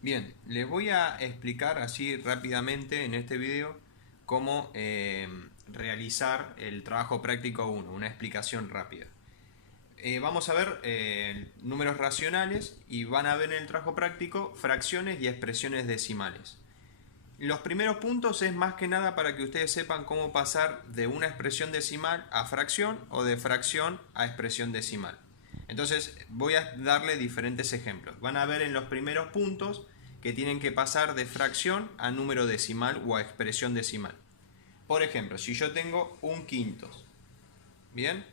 Bien, les voy a explicar así rápidamente en este video cómo realizar el trabajo práctico 1, una explicación rápida. Vamos a ver números racionales y van a ver en el trabajo práctico fracciones y expresiones decimales. Los primeros puntos es más que nada para que ustedes sepan cómo pasar de una expresión decimal a fracción o de fracción a expresión decimal. Entonces voy a darle diferentes ejemplos. Van a ver en los primeros puntos que tienen que pasar de fracción a número decimal o a expresión decimal. Por ejemplo, si yo tengo un quinto, ¿bien?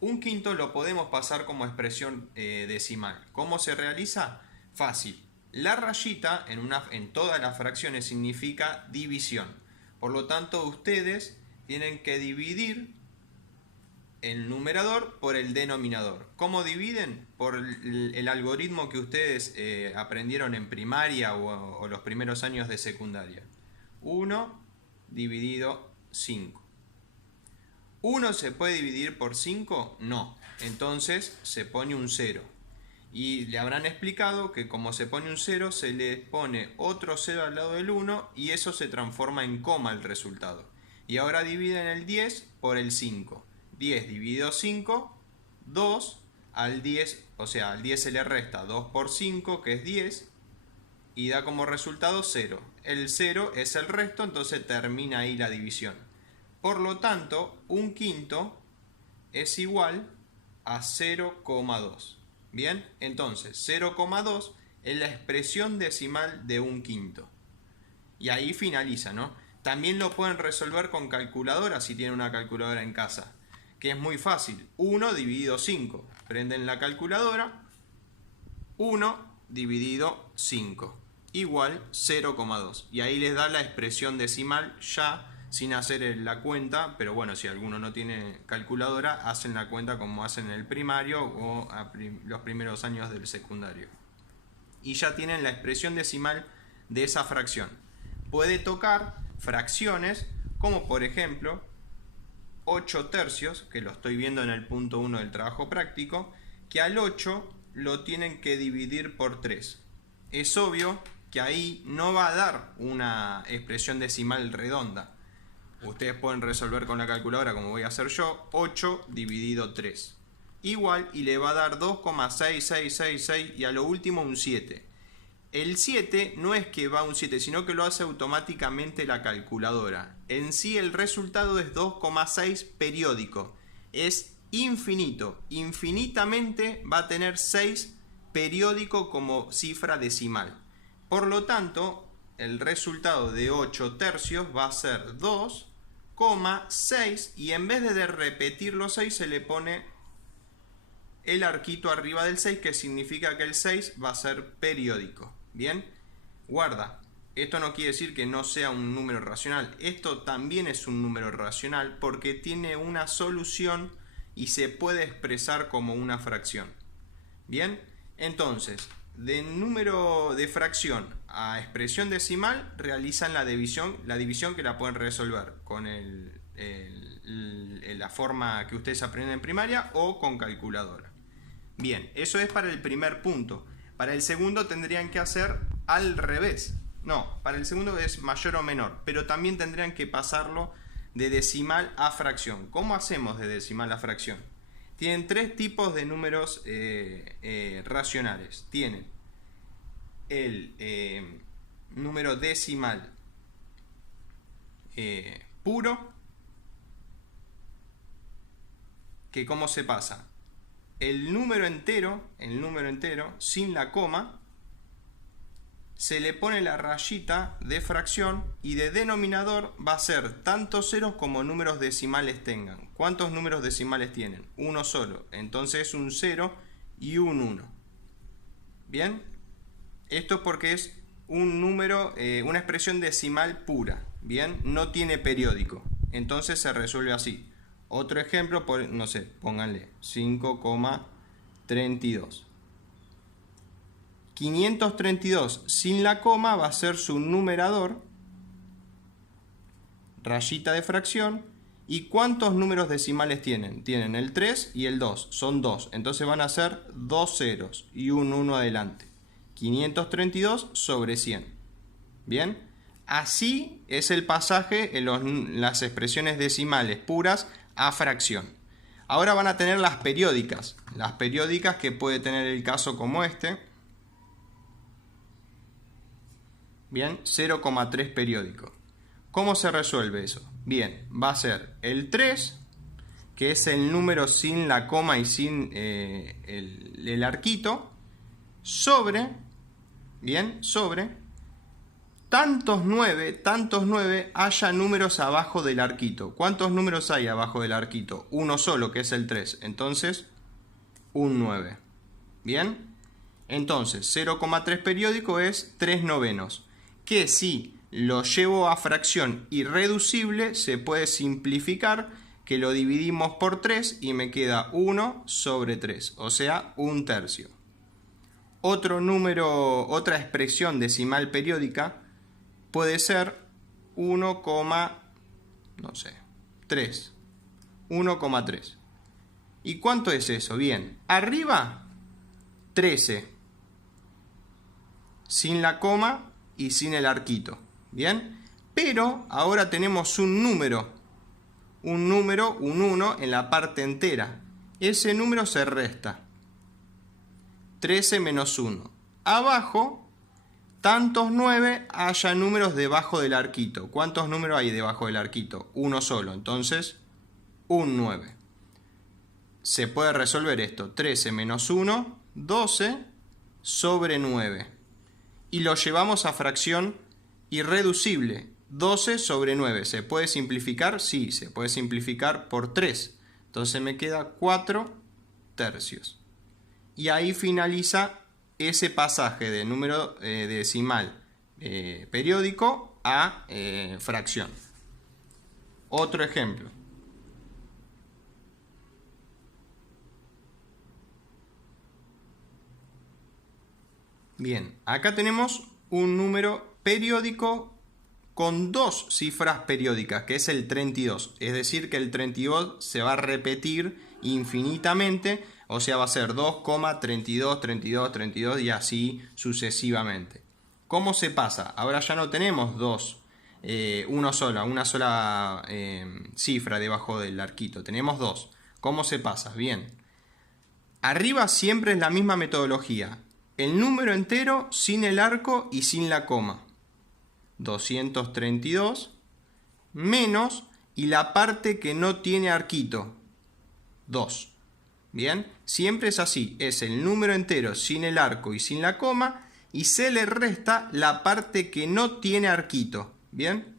Un quinto lo podemos pasar como expresión decimal. ¿Cómo se realiza? Fácil. La rayita en todas las fracciones significa división. Por lo tanto, ustedes tienen que dividir el numerador por el denominador. ¿Cómo dividen? Por el algoritmo que ustedes aprendieron en primaria o los primeros años de secundaria. 1 dividido 5. ¿1 se puede dividir por 5? No. Entonces se pone un 0. Y le habrán explicado que como se pone un 0, se le pone otro 0 al lado del 1 y eso se transforma en coma el resultado. Y ahora dividen el 10 por el 5. 10 dividido 5, 2 al 10, o sea, al 10 se le resta 2 por 5, que es 10, y da como resultado 0. El 0 es el resto, entonces termina ahí la división. Por lo tanto, un quinto es igual a 0,2. Bien, entonces 0,2 es la expresión decimal de un quinto. Y ahí finaliza, ¿no? También lo pueden resolver con calculadora si tienen una calculadora en casa, que es muy fácil. 1 dividido 5. Prenden la calculadora. 1 dividido 5 igual 0,2. Y ahí les da la expresión decimal ya sin hacer la cuenta, pero bueno, si alguno no tiene calculadora, hacen la cuenta como hacen en el primario o los primeros años del secundario. Y ya tienen la expresión decimal de esa fracción. Puede tocar fracciones como por ejemplo 8 tercios, que lo estoy viendo en el punto 1 del trabajo práctico, que al 8 lo tienen que dividir por 3. Es obvio que ahí no va a dar una expresión decimal redonda. Ustedes pueden resolver con la calculadora como voy a hacer yo, 8 dividido 3. Igual, y le va a dar 2,6666 y a lo último un 7. El 7 no es que va a un 7, sino que lo hace automáticamente la calculadora. En sí el resultado es 2,6 periódico. Es infinito. Infinitamente va a tener 6 periódico como cifra decimal. Por lo tanto, el resultado de 8 tercios va a ser 2,6 y en vez de repetir los 6 se le pone el arquito arriba del 6, que significa que el 6 va a ser periódico. Bien, guarda, esto no quiere decir que no sea un número racional. Esto también es un número racional porque tiene una solución y se puede expresar como una fracción. Bien, entonces, de número de fracción a expresión decimal realizan la división que la pueden resolver con la forma que ustedes aprenden en primaria o con calculadora. Bien, eso es para el primer punto. Para el segundo tendrían que hacer al revés. No, para el segundo es mayor o menor, pero también tendrían que pasarlo de decimal a fracción. ¿Cómo hacemos de decimal a fracción? Tienen tres tipos de números racionales. Tienen el número decimal puro, que ¿cómo se pasa? El número entero, sin la coma, se le pone la rayita de fracción y de denominador va a ser tantos ceros como números decimales tengan. ¿Cuántos números decimales tienen? Uno solo. Entonces un 0 y un 1. ¿Bien? Esto es porque es un número, una expresión decimal pura. ¿Bien? No tiene periódico. Entonces se resuelve así. Otro ejemplo, no sé, pónganle 5,32. 532 sin la coma va a ser su numerador, rayita de fracción. ¿Y cuántos números decimales tienen? Tienen el 3 y el 2, son 2. Entonces van a ser 2 ceros y un 1 adelante. 532 sobre 100. Bien, así es el pasaje en las expresiones decimales puras a fracción. Ahora van a tener las periódicas que puede tener el caso como este. Bien, 0,3 periódico. ¿Cómo se resuelve eso? Bien, va a ser el 3, que es el número sin la coma y sin el arquito, sobre tantos 9 haya números abajo del arquito. ¿Cuántos números hay abajo del arquito? Uno solo, que es el 3. Entonces, un 9. ¿Bien? Entonces, 0,3 periódico es 3 novenos. Que si lo llevo a fracción irreducible, se puede simplificar, que lo dividimos por 3 y me queda 1 sobre 3, o sea, un tercio. Otro número, otra expresión decimal periódica puede ser 1,3. 1,3. ¿Y cuánto es eso? Bien, arriba 13, sin la coma y sin el arquito. Bien, pero ahora tenemos un número, un 1 en la parte entera. Ese número se resta. 13 menos 1. Abajo, tantos 9 haya números debajo del arquito. ¿Cuántos números hay debajo del arquito? Uno solo. Entonces, un 9. Se puede resolver esto. 13 menos 1, 12 sobre 9. Y lo llevamos a fracción irreducible. 12 sobre 9. ¿Se puede simplificar? Sí, se puede simplificar por 3. Entonces me queda 4 tercios. Y ahí finaliza ese pasaje de número decimal periódico a fracción. Otro ejemplo. Bien, acá tenemos un número periódico con dos cifras periódicas, que es el 32. Es decir, que el 32 se va a repetir infinitamente, o sea, va a ser 2,32, 32, 32 y así sucesivamente. ¿Cómo se pasa? Ahora ya no tenemos una sola cifra debajo del arquito. Tenemos dos. ¿Cómo se pasa? Bien. Arriba siempre es la misma metodología. El número entero sin el arco y sin la coma. 232 menos y la parte que no tiene arquito. 2. Bien, siempre es así. Es el número entero sin el arco y sin la coma y se le resta la parte que no tiene arquito. Bien.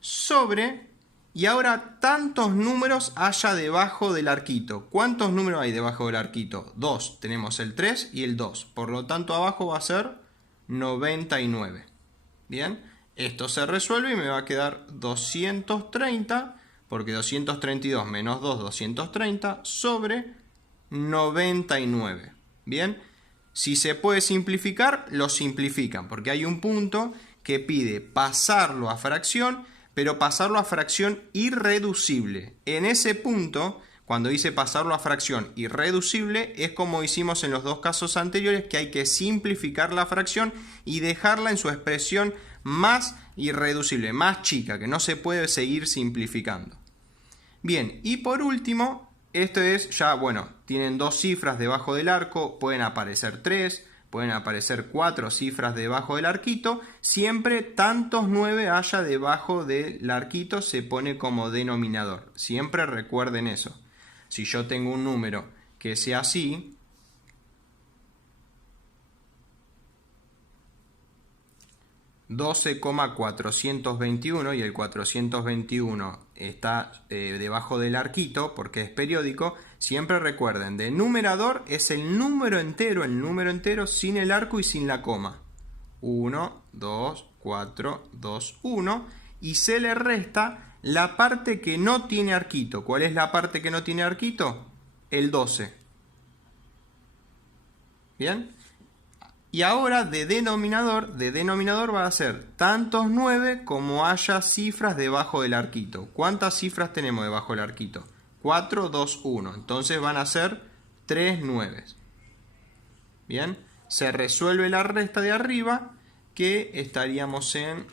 Sobre, y ahora tantos números haya debajo del arquito. ¿Cuántos números hay debajo del arquito? 2. Tenemos el 3 y el 2. Por lo tanto, abajo va a ser 99. Bien. Esto se resuelve y me va a quedar 230, porque 232 menos 2, 230, sobre 99. Bien. Si se puede simplificar, lo simplifican, porque hay un punto que pide pasarlo a fracción, pero pasarlo a fracción irreducible. En ese punto, cuando dice pasarlo a fracción irreducible, es como hicimos en los dos casos anteriores, que hay que simplificar la fracción y dejarla en su expresión más irreducible, más chica, que no se puede seguir simplificando. Bien, y por último, esto es ya, bueno, tienen dos cifras debajo del arco, pueden aparecer 3, pueden aparecer 4 cifras debajo del arquito. Siempre tantos 9 haya debajo del arquito se pone como denominador. Siempre recuerden eso. Si yo tengo un número que sea así, $12,421, y el 421 está debajo del arquito porque es periódico, siempre recuerden, de numerador es el número entero sin el arco y sin la coma. 1, 2, 4, 2, 1, y se le resta la parte que no tiene arquito. ¿Cuál es la parte que no tiene arquito? El 12. ¿Bien? Y ahora de denominador va a ser tantos 9 como haya cifras debajo del arquito. ¿Cuántas cifras tenemos debajo del arquito? 4, 2, 1. Entonces van a ser 3 9. Bien, Se resuelve la resta de arriba, que estaríamos en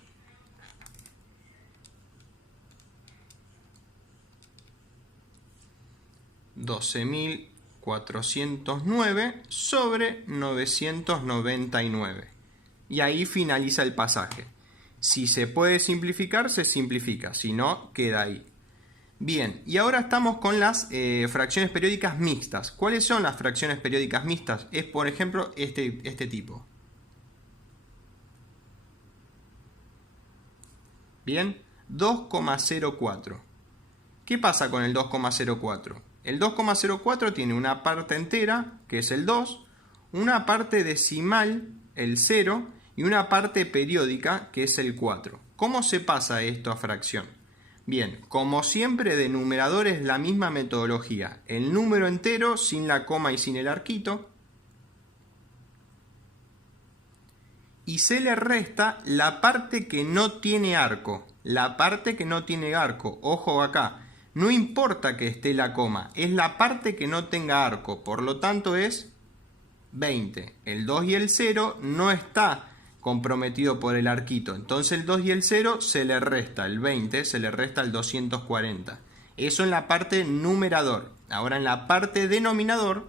12.409 sobre 999. Y ahí finaliza el pasaje. Si se puede simplificar, se simplifica. Si no, queda ahí. Bien, y ahora estamos con las fracciones periódicas mixtas. ¿Cuáles son las fracciones periódicas mixtas? Es, por ejemplo, este tipo. Bien, 2,04. ¿Qué pasa con el 2,04? El 2,04 tiene una parte entera, que es el 2, una parte decimal, el 0, y una parte periódica, que es el 4. ¿Cómo se pasa esto a fracción? Bien, como siempre de numerador es la misma metodología. El número entero sin la coma y sin el arquito. Y se le resta la parte que no tiene arco. La parte que no tiene arco. Ojo acá. No importa que esté la coma. Es la parte que no tenga arco. Por lo tanto es 20. El 2 y el 0 no está comprometido por el arquito. Entonces el 2 y el 0 se le resta. El 20 se le resta el 240. Eso en la parte numerador. Ahora en la parte denominador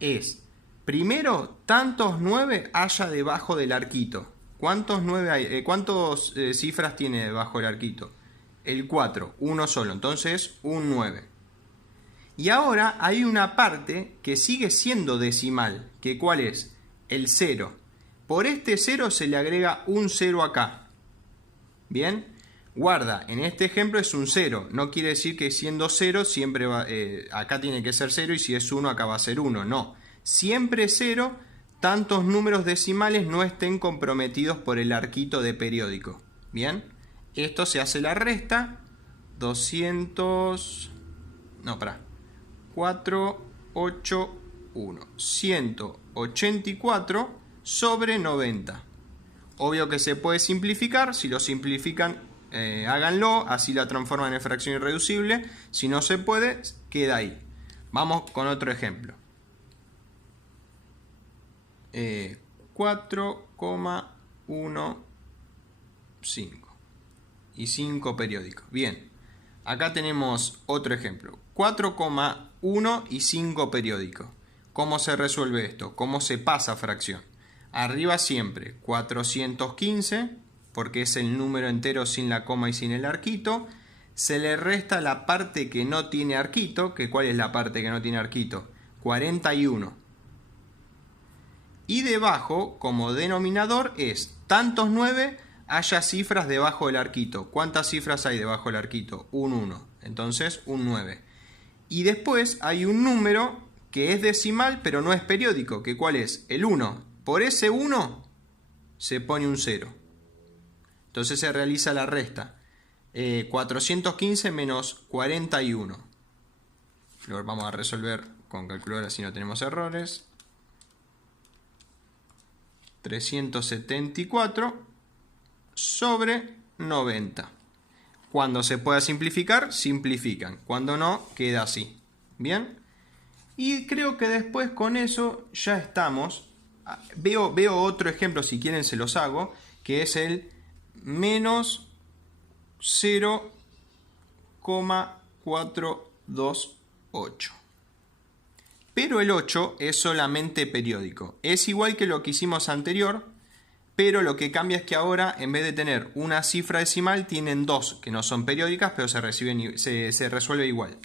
es... Primero, tantos 9 haya debajo del arquito. ¿Cuántos 9 hay? ¿Cuántas cifras tiene debajo del arquito? El 4, uno solo. Entonces, un 9. Y ahora hay una parte que sigue siendo decimal. ¿Que cuál es? El 0. Por este 0 se le agrega un 0 acá. ¿Bien? Guarda, en este ejemplo es un 0. No quiere decir que siendo 0 siempre va... acá tiene que ser 0 y si es 1 acá va a ser 1. No. Siempre 0, tantos números decimales no estén comprometidos por el arquito de periódico. Bien, esto se hace la resta. 184 sobre 90. Obvio que se puede simplificar. Si lo simplifican, háganlo. Así la transforman en fracción irreducible. Si no se puede, queda ahí. Vamos con otro ejemplo. 4,15 y 5 periódicos. Bien, acá tenemos otro ejemplo. 4,1 y 5 periódicos. ¿Cómo se resuelve esto? ¿Cómo se pasa a fracción? Arriba siempre 415, porque es el número entero sin la coma y sin el arquito. Se le resta la parte que no tiene arquito. ¿Cuál es la parte que no tiene arquito? 41. Y debajo, como denominador, es tantos 9 haya cifras debajo del arquito. ¿Cuántas cifras hay debajo del arquito? Un 1. Entonces, un 9. Y después hay un número que es decimal, pero no es periódico. ¿Que cuál es? El 1. Por ese 1 se pone un 0. Entonces se realiza la resta. 415 menos 41. Lo vamos a resolver con calculadora así no tenemos errores. 374 sobre 90. Cuando se pueda simplificar, simplifican. Cuando no, queda así. ¿Bien? Y creo que después con eso ya estamos. Veo otro ejemplo, si quieren se los hago, que es el menos 0,428. Pero el 8 es solamente periódico. Es igual que lo que hicimos anterior, pero lo que cambia es que ahora, en vez de tener una cifra decimal, tienen dos que no son periódicas, pero se resuelve igual.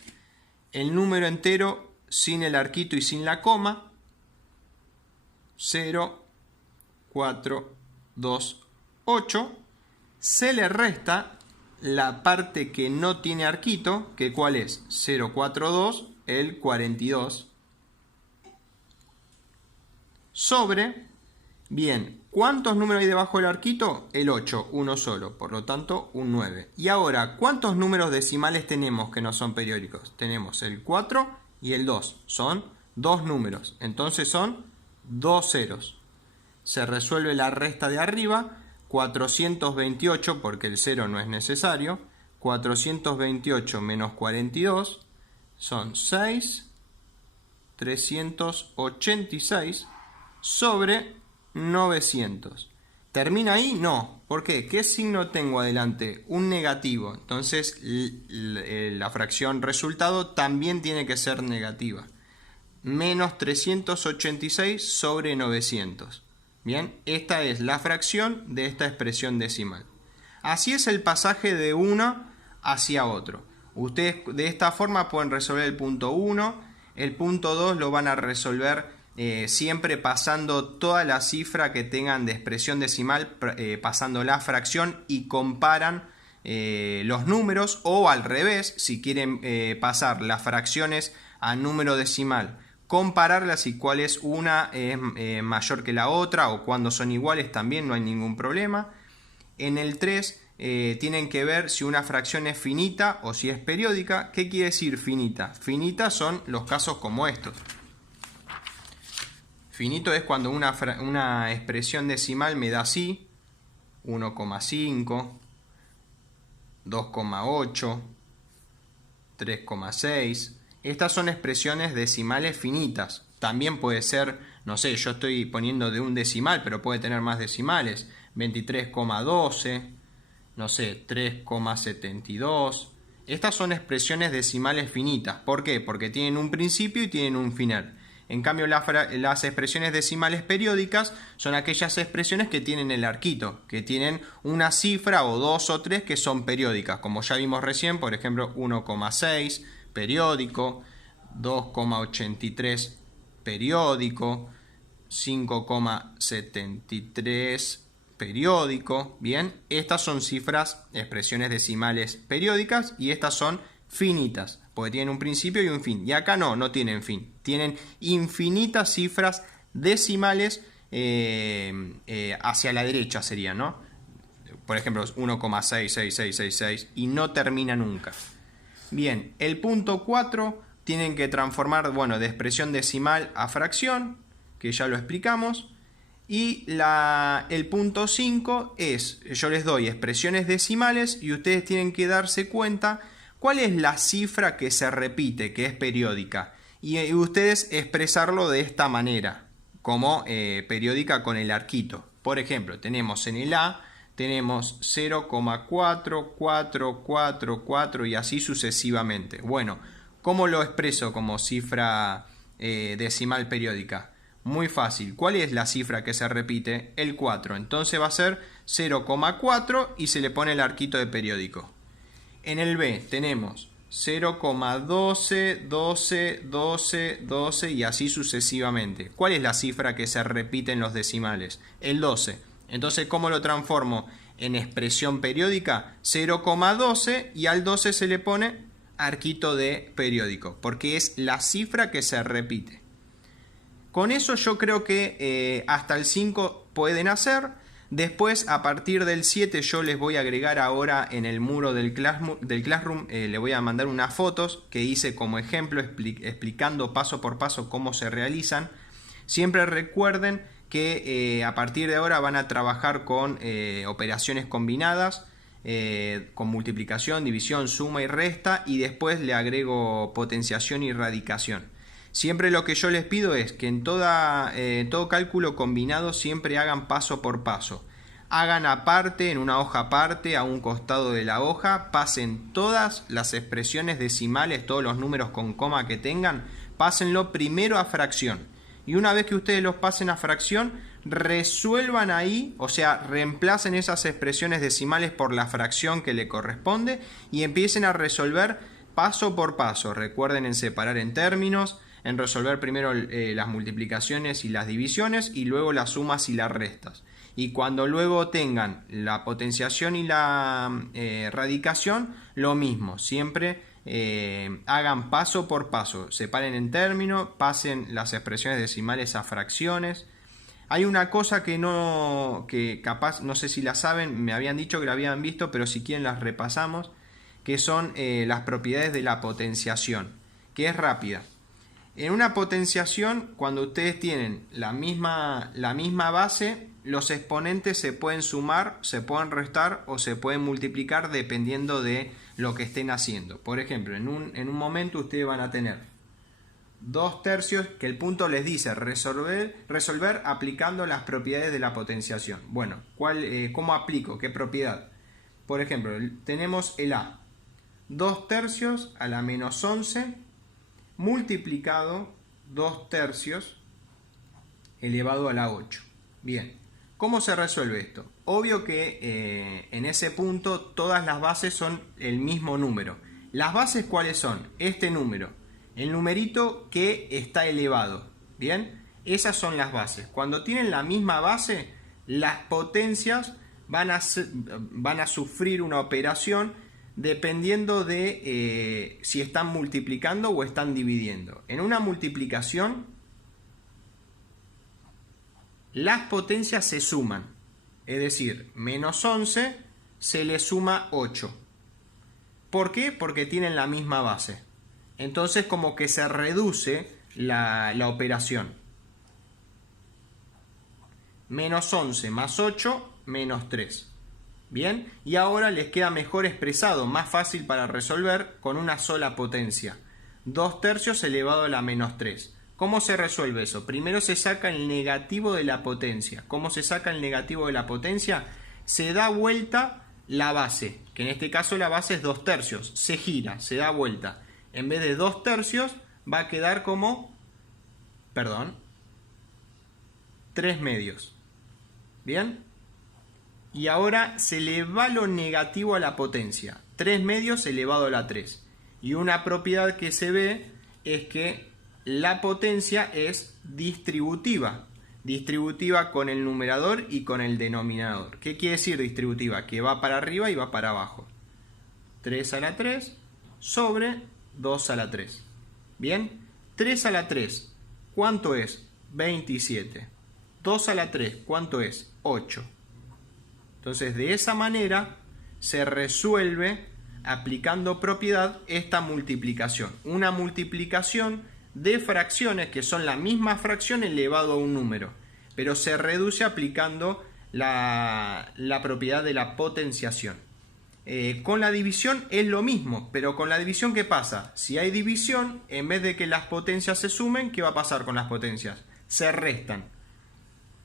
El número entero sin el arquito y sin la coma, 0, 4, 2, 8. Se le resta la parte que no tiene arquito, que ¿cuál es? 042, el 42. Sobre, bien, ¿cuántos números hay debajo del arquito? El 8, uno solo, por lo tanto un 9. Y ahora, ¿cuántos números decimales tenemos que no son periódicos? Tenemos el 4 y el 2, son dos números, entonces son dos ceros. Se resuelve la resta de arriba, 428, porque el 0 no es necesario, 428 menos 42 son 6, 386. sobre 900. ¿Termina ahí? No. ¿Por qué? ¿Qué signo tengo adelante? Un negativo. Entonces la fracción resultado también tiene que ser negativa. Menos 386 sobre 900. Bien, esta es la fracción de esta expresión decimal. Así es el pasaje de uno hacia otro. Ustedes de esta forma pueden resolver el punto 1. El punto 2 lo van a resolver siempre pasando toda la cifra que tengan de expresión decimal, pasando la fracción y comparan los números, o al revés, si quieren pasar las fracciones a número decimal, compararlas y cuál es una mayor que la otra o cuando son iguales también no hay ningún problema. En el 3 tienen que ver si una fracción es finita o si es periódica. ¿Qué quiere decir finita? Finita son los casos como estos. Finito es cuando una expresión decimal me da así, 1,5, 2,8, 3,6. Estas son expresiones decimales finitas. También puede ser, no sé, yo estoy poniendo de un decimal, pero puede tener más decimales. 23,12, no sé, 3,72. Estas son expresiones decimales finitas. ¿Por qué? Porque tienen un principio y tienen un final. En cambio, las expresiones decimales periódicas son aquellas expresiones que tienen el arquito, que tienen una cifra o dos o tres que son periódicas, como ya vimos recién, por ejemplo, 1,6 periódico, 2,83 periódico, 5,73 periódico. Bien, estas son cifras, expresiones decimales periódicas, y estas son finitas, porque tienen un principio y un fin. Y acá no tienen fin. Tienen infinitas cifras decimales hacia la derecha serían, ¿no? Por ejemplo, 1,66666 y no termina nunca. Bien, el punto 4 tienen que transformar, bueno, de expresión decimal a fracción, que ya lo explicamos. Y el punto 5 es, yo les doy expresiones decimales y ustedes tienen que darse cuenta cuál es la cifra que se repite, que es periódica. Y ustedes expresarlo de esta manera, como periódica con el arquito. Por ejemplo, tenemos en el A, tenemos 0,4444 y así sucesivamente. Bueno, ¿cómo lo expreso como cifra decimal periódica? Muy fácil. ¿Cuál es la cifra que se repite? El 4. Entonces va a ser 0,4 y se le pone el arquito de periódico. En el B tenemos 0,12, 12, 12, 12 y así sucesivamente. ¿Cuál es la cifra que se repite en los decimales? El 12. Entonces, ¿cómo lo transformo en expresión periódica? 0,12 y al 12 se le pone arquito de periódico, porque es la cifra que se repite. Con eso yo creo que hasta el 5 pueden hacer. Después, a partir del 7, yo les voy a agregar ahora en el muro del Classroom, le voy a mandar unas fotos que hice como ejemplo, explicando paso por paso cómo se realizan. Siempre recuerden que a partir de ahora van a trabajar con operaciones combinadas, con multiplicación, división, suma y resta, y después le agrego potenciación y radicación. Siempre lo que yo les pido es que en todo cálculo combinado siempre hagan paso por paso. Hagan aparte, en una hoja aparte, a un costado de la hoja, pasen todas las expresiones decimales, todos los números con coma que tengan, pásenlo primero a fracción. Y una vez que ustedes los pasen a fracción, resuelvan ahí, o sea, reemplacen esas expresiones decimales por la fracción que le corresponde y empiecen a resolver paso por paso. Recuerden en separar en términos, en resolver primero las multiplicaciones y las divisiones y luego las sumas y las restas. Y cuando luego tengan la potenciación y la radicación, lo mismo, siempre hagan paso por paso, separen en términos, pasen las expresiones decimales a fracciones. Hay una cosa que capaz, no sé si la saben, me habían dicho que la habían visto, pero si quieren las repasamos, que son las propiedades de la potenciación, que es rápida. En una potenciación, cuando ustedes tienen la misma base, los exponentes se pueden sumar, se pueden restar o se pueden multiplicar dependiendo de lo que estén haciendo. Por ejemplo, en un momento ustedes van a tener 2/3, que el punto les dice resolver aplicando las propiedades de la potenciación. Bueno, ¿cómo aplico? ¿Qué propiedad? Por ejemplo, tenemos el A. 2/3 a la menos 11 multiplicado 2/3 elevado a la 8. Bien, ¿cómo se resuelve esto? Obvio que en ese punto todas las bases son el mismo número. ¿Las bases cuáles son? Este número, el numerito que está elevado. Bien, esas son las bases. Cuando tienen la misma base, las potencias van a sufrir una operación dependiendo de si están multiplicando o están dividiendo. En una multiplicación, las potencias se suman, es decir, menos 11 se le suma 8. ¿Por qué? Porque tienen la misma base. Entonces como que se reduce la operación. Menos 11 más 8, menos 3. Bien, y ahora les queda mejor expresado, más fácil para resolver con una sola potencia. 2/3 elevado a la menos 3. ¿Cómo se resuelve eso? Primero se saca el negativo de la potencia. ¿Cómo se saca el negativo de la potencia? Se da vuelta la base, que en este caso la base es 2/3. Se gira, se da vuelta. En vez de 2/3 va a quedar como, 3/2. ¿Bien? Y ahora se le va lo negativo a la potencia. 3/2 elevado a la 3. Y una propiedad que se ve es que la potencia es distributiva. Distributiva con el numerador y con el denominador. ¿Qué quiere decir distributiva? Que va para arriba y va para abajo. 3 a la 3 sobre 2 a la 3. Bien, 3 a la 3, ¿cuánto es? 27. 2 a la 3, ¿cuánto es? 8. Entonces, de esa manera se resuelve aplicando propiedad esta multiplicación. Una multiplicación de fracciones que son la misma fracción elevado a un número, pero se reduce aplicando la propiedad de la potenciación. Con la división es lo mismo, pero con la división, ¿qué pasa? Si hay división, en vez de que las potencias se sumen, ¿qué va a pasar con las potencias? Se restan.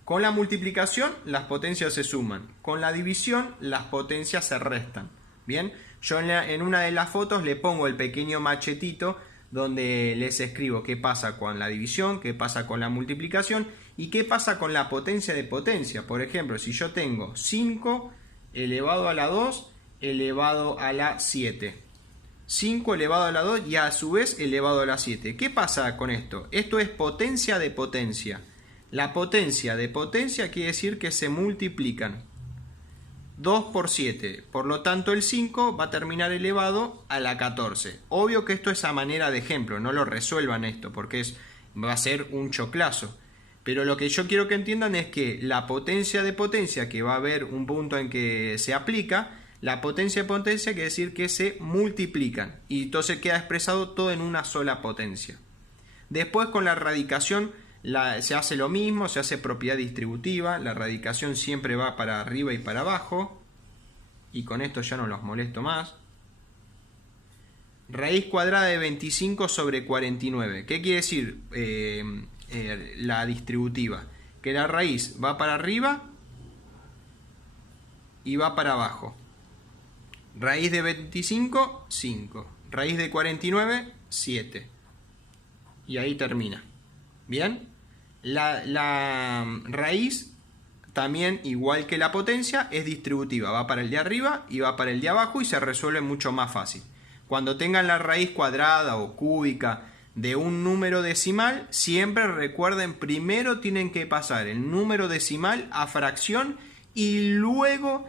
Con la multiplicación, las potencias se suman. Con la división, las potencias se restan. Bien, yo en una de las fotos le pongo el pequeño machetito donde les escribo qué pasa con la división, qué pasa con la multiplicación y qué pasa con la potencia de potencia. Por ejemplo, si yo tengo 5 elevado a la 2 elevado a la 7. 5 elevado a la 2 y a su vez elevado a la 7. ¿Qué pasa con esto? Esto es potencia de potencia. La potencia de potencia quiere decir que se multiplican. 2 por 7, por lo tanto el 5 va a terminar elevado a la 14. Obvio que esto es a manera de ejemplo, no lo resuelvan esto porque va a ser un choclazo. Pero lo que yo quiero que entiendan es que la potencia de potencia, que va a haber un punto en que se aplica, la potencia de potencia quiere decir que se multiplican y entonces queda expresado todo en una sola potencia. Después con la radicación se hace lo mismo, se hace propiedad distributiva, la radicación siempre va para arriba y para abajo, y con esto ya no los molesto más. Raíz cuadrada de 25 sobre 49. ¿Qué quiere decir la distributiva? Que la raíz va para arriba y va para abajo. Raíz de 25, 5. Raíz de 49, 7. Y ahí termina. ¿Bien? La raíz también, igual que la potencia, es distributiva. Va para el de arriba y va para el de abajo y se resuelve mucho más fácil. Cuando tengan la raíz cuadrada o cúbica de un número decimal, siempre recuerden, primero tienen que pasar el número decimal a fracción y luego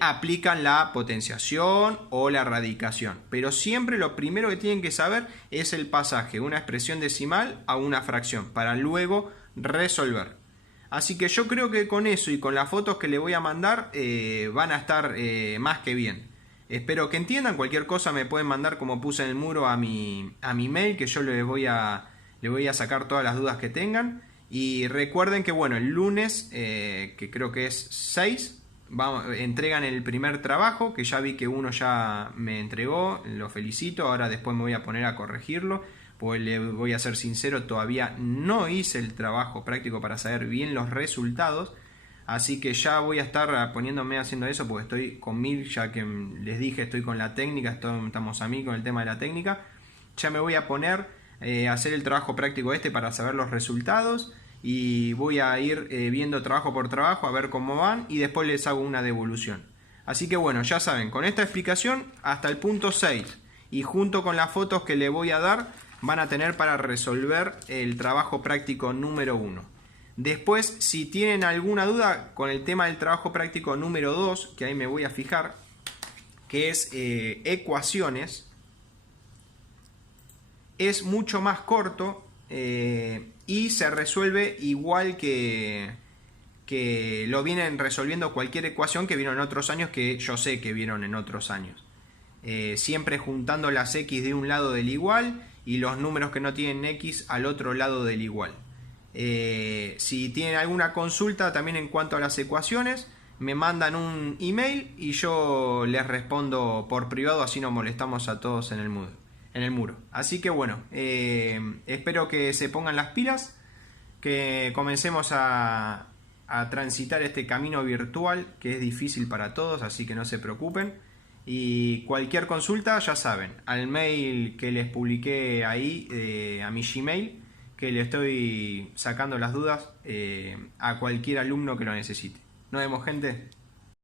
aplican la potenciación o la radicación. Pero siempre lo primero que tienen que saber es el pasaje, una expresión decimal a una fracción, para luego resolver. Así que yo creo que con eso y con las fotos que les voy a mandar van a estar más que bien. Espero que entiendan. Cualquier cosa me pueden mandar, como puse en el muro, a mi mail, que yo les voy a sacar todas las dudas que tengan. Y recuerden que bueno, el lunes, que creo que es 6, entregan el primer trabajo, que ya vi que uno ya me entregó, lo felicito, ahora después me voy a poner a corregirlo. pues le voy a ser sincero, todavía no hice el trabajo práctico para saber bien los resultados. Así que ya voy a estar poniéndome haciendo eso porque estoy con Mir, ya que les dije, estoy con la técnica, estamos a mí con el tema de la técnica. Ya me voy a poner a hacer el trabajo práctico para saber los resultados y voy a ir viendo trabajo por trabajo a ver cómo van y después les hago una devolución. Así que bueno, ya saben, con esta explicación hasta el punto 6 y junto con las fotos que le voy a dar van a tener para resolver el trabajo práctico número 1. Después, si tienen alguna duda con el tema del trabajo práctico número 2, que ahí me voy a fijar, que es ecuaciones, es mucho más corto y se resuelve igual que lo vienen resolviendo cualquier ecuación que vieron en otros años, que yo sé que vieron en otros años. Siempre juntando las x de un lado del igual y los números que no tienen x al otro lado del igual. Si tienen alguna consulta también en cuanto a las ecuaciones, me mandan un email y yo les respondo por privado, así no molestamos a todos en el muro. Así que bueno, espero que se pongan las pilas, que comencemos a transitar este camino virtual que es difícil para todos, así que no se preocupen. Y cualquier consulta, ya saben, al mail que les publiqué ahí, a mi Gmail, que le estoy sacando las dudas a cualquier alumno que lo necesite. Nos vemos, gente.